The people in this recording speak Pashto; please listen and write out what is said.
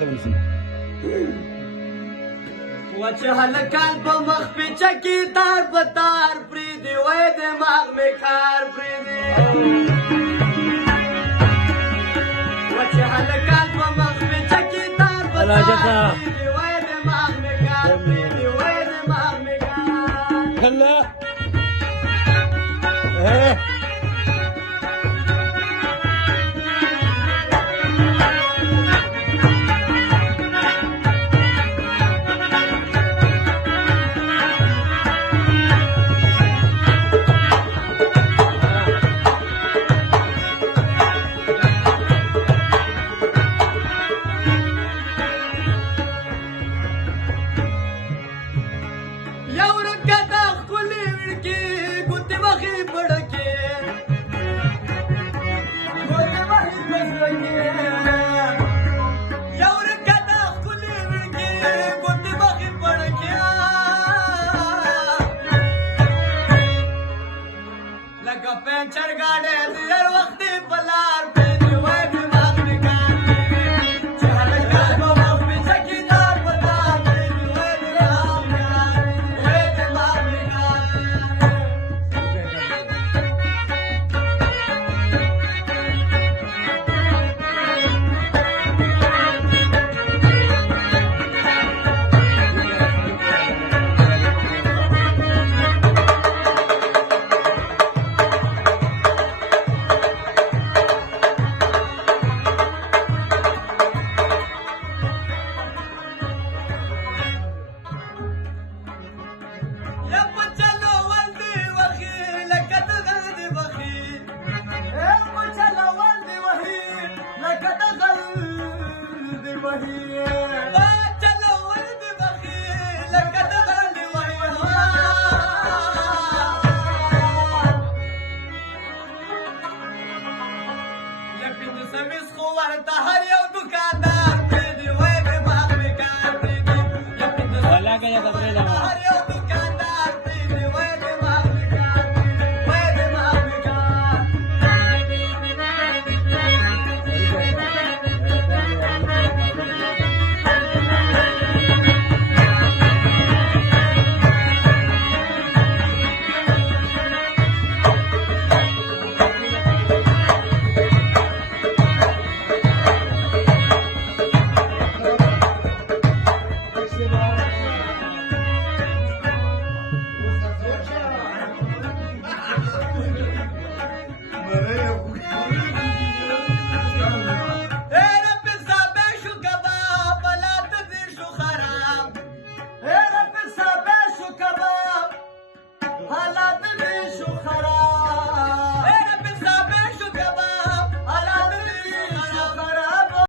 ته ونیسي وچه هلکان په مخ پیچه کې تار په تار پریدي وای دماغ مې کار پریدي وچه هلکان په مخ پیچه کې تار په تار پریدي وای دماغ مې کار پریدي وای دماغ مې کار کله پنچر گاڑی دیر وقتی پلار پیدی وی دماغ نکار پیدی چهل کار با وقت چکی دار پتار پیدی وی دماغ نکار پیدی وی دماغ نکار ولا que ya te